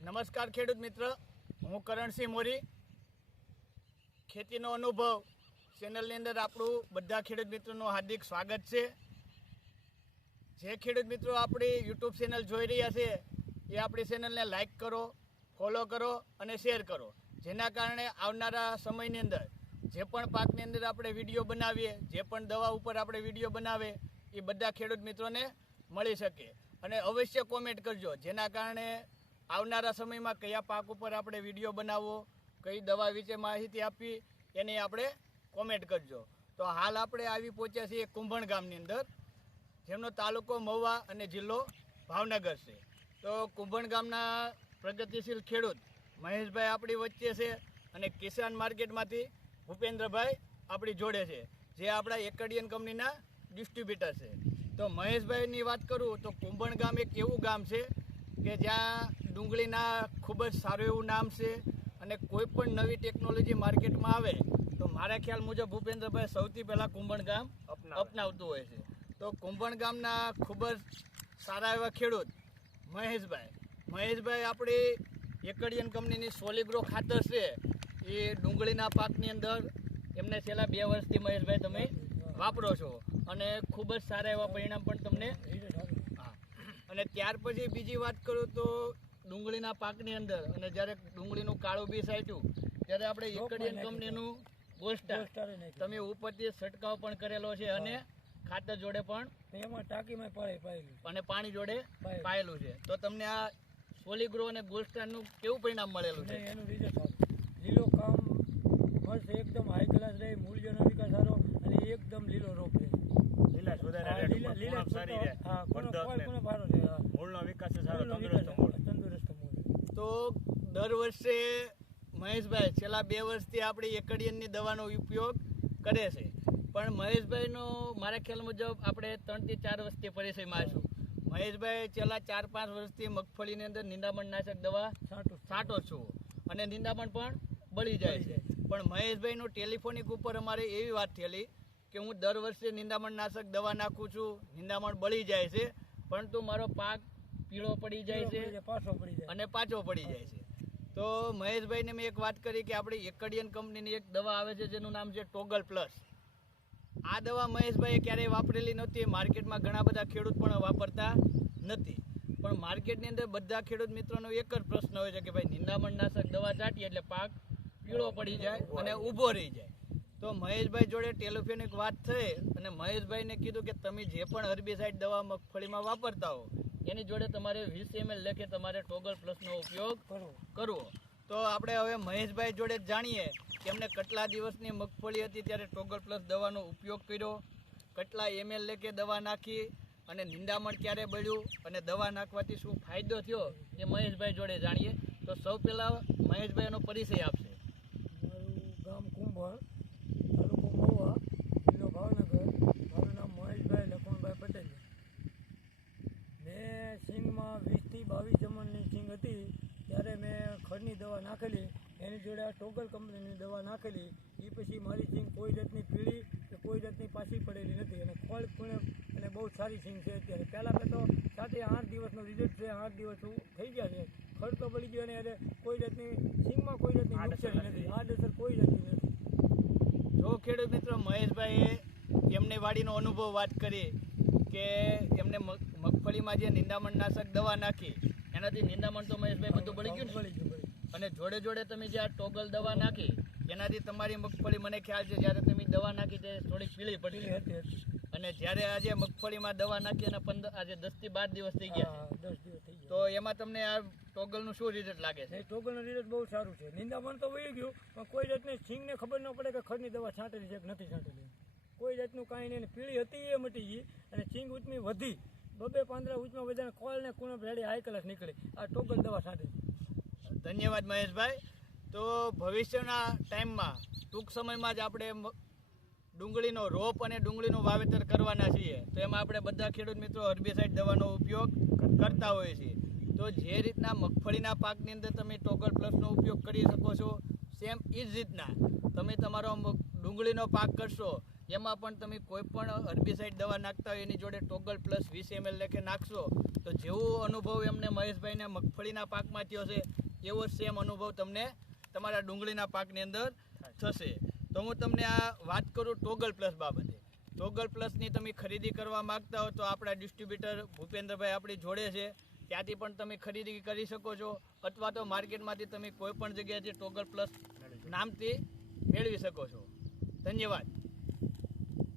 નમસ્કાર ખેડૂત મિત્ર, હું કરણસિંહ મોરી. ખેતીનો અનુભવ ચેનલની અંદર આપણું બધા ખેડૂત મિત્રોનું હાર્દિક સ્વાગત છે. જે ખેડૂત મિત્રો આપણી યુટ્યુબ ચેનલ જોઈ રહ્યા છે એ આપણી ચેનલને લાઈક કરો, ફોલો કરો અને શેર કરો, જેના કારણે આવનારા સમયની અંદર જે પણ પાકની અંદર આપણે વિડીયો બનાવીએ, જે પણ દવા ઉપર આપણે વિડીયો બનાવે એ બધા ખેડૂત મિત્રોને મળી શકે. અને અવશ્ય કોમેન્ટ કરજો, જેના કારણે આવનારા સમયમાં કયા પાક ઉપર આપણે વિડીયો બનાવવો, કઈ દવા વિશે માહિતી આપવી એની આપણે કોમેન્ટ કરજો. તો હાલ આપણે આવી પહોંચ્યા છીએ કુંભણ ગામની અંદર, જેમનો તાલુકો મહુવા અને જિલ્લો ભાવનગર છે. તો કુંભણ ગામના પ્રગતિશીલ ખેડૂત મહેશભાઈ આપણી વચ્ચે છે અને કિસાન માર્કેટમાંથી ભૂપેન્દ્રભાઈ આપણી જોડે છે, જે આપણા એકડિયન કંપનીના ડિસ્ટ્રીબ્યુટર છે. તો મહેશભાઈની વાત કરું તો કુંભણ ગામ એક એવું ગામ છે કે જ્યાં ડુંગળીના ખૂબ જ સારું એવું નામ છે અને કોઈ પણ નવી ટેકનોલોજી માર્કેટમાં આવે તો મારા ખ્યાલ મુજબ ભૂપેન્દ્રભાઈ સૌથી પહેલાં કુંભણ ગામ અપનાવતું હોય છે. તો કુંભણ ગામના ખૂબ જ સારા એવા ખેડૂત મહેશભાઈ આપણી એકડિયન કંપનીની સોલિગ્રો ખાતર છે એ ડુંગળીના પાકની અંદર એમને છેલ્લા 2 વર્ષથી મહેશભાઈ તમે વાપરો છો અને ખૂબ જ સારા એવા પરિણામ પણ તમને. અને ત્યાર પછી બીજી વાત કરું તો ડુંગળીના પાકની અંદર અને જ્યારે ડુંગળીનું કાળું બીજ આટ્યું ત્યારે આપણે એકડિયન કંપનીનું ગોલ્ડસ્ટાર તમે ઉપરથી છંટકાવ પણ કરેલો છે અને ખાતર જોડે પણ એમાં ટાંકીમાં પાયેલું અને પાણી જોડે પાયેલું છે. તો તમને આ સોલિગ્રો અને ગોલ્ડસ્ટારનું કેવું પરિણામ મળેલું છે? એનું રિઝલ્ટ લીલો કામ મસ્ત એકદમ હાઈ ક્લાસ રહે, મૂળનો વિકાસ સારો અને એકદમ લીલો રોપ રહે. તો દર વર્ષે મહેશભાઈ છેલ્લા 2 વર્ષથી આપણી એકડિયનની દવાનો ઉપયોગ કરે છે, પણ મહેશભાઈનો મારા ખ્યાલ મુજબ આપણે 3 થી 4 વર્ષથી પરિચયમાં છું. મહેશભાઈ છેલ્લા 4-5 વર્ષથી મગફળીની અંદર નિંદામણ નાશક દવા છાંટો છું અને નિંદામણ પણ બળી જાય છે. પણ મહેશભાઈનું ટેલિફોનિક ઉપર અમારે એવી વાત થયેલી કે હું દર વર્ષે નિંદામણ નાશક દવા નાખું છું, નિંદામણ બળી જાય છે, પરંતુ મારો પાક પીળો પડી જાય છે અને પાછો પડી જાય છે. તો મહેશભાઈને મેં એક વાત કરી કે આપણી એકડિયન કંપનીની એક દવા આવે છે જેનું નામ છે ટોગલ પ્લસ. આ દવા મહેશભાઈએ ક્યારેય વાપરેલી નહોતી, માર્કેટમાં ઘણા બધા ખેડૂત પણ વાપરતા નથી, પણ માર્કેટની અંદર બધા ખેડૂત મિત્રોનો એક જ પ્રશ્ન હોય છે કે ભાઈ નિંદામણ નાશક દવા છાંટીએ એટલે પાક પીળો પડી જાય અને ઊભો રહી જાય. તો મહેશભાઈ જોડે ટેલિફોનિક વાત થઈ અને મહેશભાઈને કીધું કે તમે જે પણ હર્બિસાઇડ દવા મગફળીમાં વાપરતા હો એની જોડે તમારે 20 ml લેખે તમારે ટોગલ પ્લસનો ઉપયોગ કરવો. તો આપણે હવે મહેશભાઈ જોડે જાણીએ કે એમને કેટલા દિવસની મગફળી હતી ત્યારે ટોગલ પ્લસ દવાનો ઉપયોગ કર્યો, કેટલા ml લેખે દવા નાખી અને નિંદામણ ક્યારે બળ્યું અને દવા નાખવાથી શું ફાયદો થયો એ મહેશભાઈ જોડે જાણીએ. તો સૌ પહેલાં મહેશભાઈ એનો પરિચય આપશે. મારું ગામ કુંભણ, તાલુકો મહુવા, જિલ્લો ભાવનગર. મારું નામ મહેશભાઈ લખમણભાઈ પટેલ. મેં સિંગમાં 20 થી 22 જમણની સિંગ હતી ત્યારે મેં ખડની દવા નાખેલી, એની જોડે આ ટોગલ કંપનીની દવા નાખેલી. એ પછી મારી સિંગ કોઈ જાતની પીળી કે કોઈ જાતની પાછી પડેલી નથી અને ફળ પણ અને બહુ સારી સિંગ છે અત્યારે. પહેલાં તો 7-8 દિવસનો રિઝલ્ટ છે, 8 દિવસ થઈ ગયા છે. ખડ તો બળી ગયો અને એટલે કોઈ જાતની સિંગમાં કોઈ જાતની નુકસાની નથી, આડઅસર કોઈ જાતની નથી. જો ખેડૂત મિત્રો મહેશભાઈએ એમની વાડીનો અનુભવ વાત કરી કે એમને મગફળીમાં જે નિંદામણ નાશક દવા નાખી એનાથી નિંદામણ તો મહેશભાઈ બધું બળી ગયું અને જોડે જોડે તમે જે આ ટોગલ દવા નાખી એનાથી તમારી મગફળી મને ખ્યાલ છે જ્યારે તમે દવા નાખી તે થોડીક પીળી પડી હતી અને જ્યારે આજે મગફળીમાં દવા નાખી અને આજે 10 થી 12 દિવસ થઈ ગયા, 10 દિવસ થઈ ગયા. તો એમાં તમને આ ટોગલનું શું રિઝલ્ટ લાગે છે? ટોગલનું રિઝલ્ટ બહુ સારું છે. નિંદામણ તો વહી ગયું પણ કોઈ જાતની સિંગને ખબર ન પડે કે ખડની દવા છાંટેલી છે કે નથી છાંટેલી. કોઈ જાતનું કાંઈ નહીં. પીળી હતી એ મટી ગઈ અને સિંગ ઉચમી વધી 2-2 પાંદડા ઉચમાં બધાને કોલ ને કુણપ રેડી હાઈ ક્લાસ નીકળી આ ટોગલ દવા છાંટેલી. ધન્યવાદ મહેશભાઈ. તો ભવિષ્યના ટાઈમમાં ટૂંક સમયમાં જ આપણે ડુંગળીનો રોપ અને ડુંગળીનું વાવેતર કરવાના છીએ, તો એમાં આપણે બધા ખેડૂત મિત્રો હર્બિસાઇડ દવાનો ઉપયોગ કરતા હોઈએ છીએ. તો જે રીતના મગફળીના પાકની અંદર તમે ટોગલ પ્લસનો ઉપયોગ કરી શકો છો, સેમ એ જ રીતના તમે તમારો ડુંગળીનો પાક કરશો એમાં પણ તમે કોઈ પણ હર્બિસાઇડ દવા નાખતા હોય એની જોડે ટોગલ પ્લસ 20 ml લેખે નાખશો તો જેવો અનુભવ એમને મહેશભાઈને મગફળીના પાકમાં થયો છે એવો સેમ અનુભવ તમને તમારા ડુંગળીના પાકની અંદર થશે. તો હું તમને આ વાત કરું ટોગલ પ્લસ બાબતે. ટોગલ પ્લસની તમે ખરીદી કરવા માગતા હો તો આપણા ડિસ્ટ્રીબ્યુટર ભૂપેન્દ્રભાઈ આપણી જોડે છે, ત્યાંથી પણ તમે ખરીદી કરી શકો છો, અથવા તો માર્કેટમાંથી તમે કોઈ પણ જગ્યાએથી ટોગલ પ્લસ નામથી મેળવી શકો છો. ધન્યવાદ.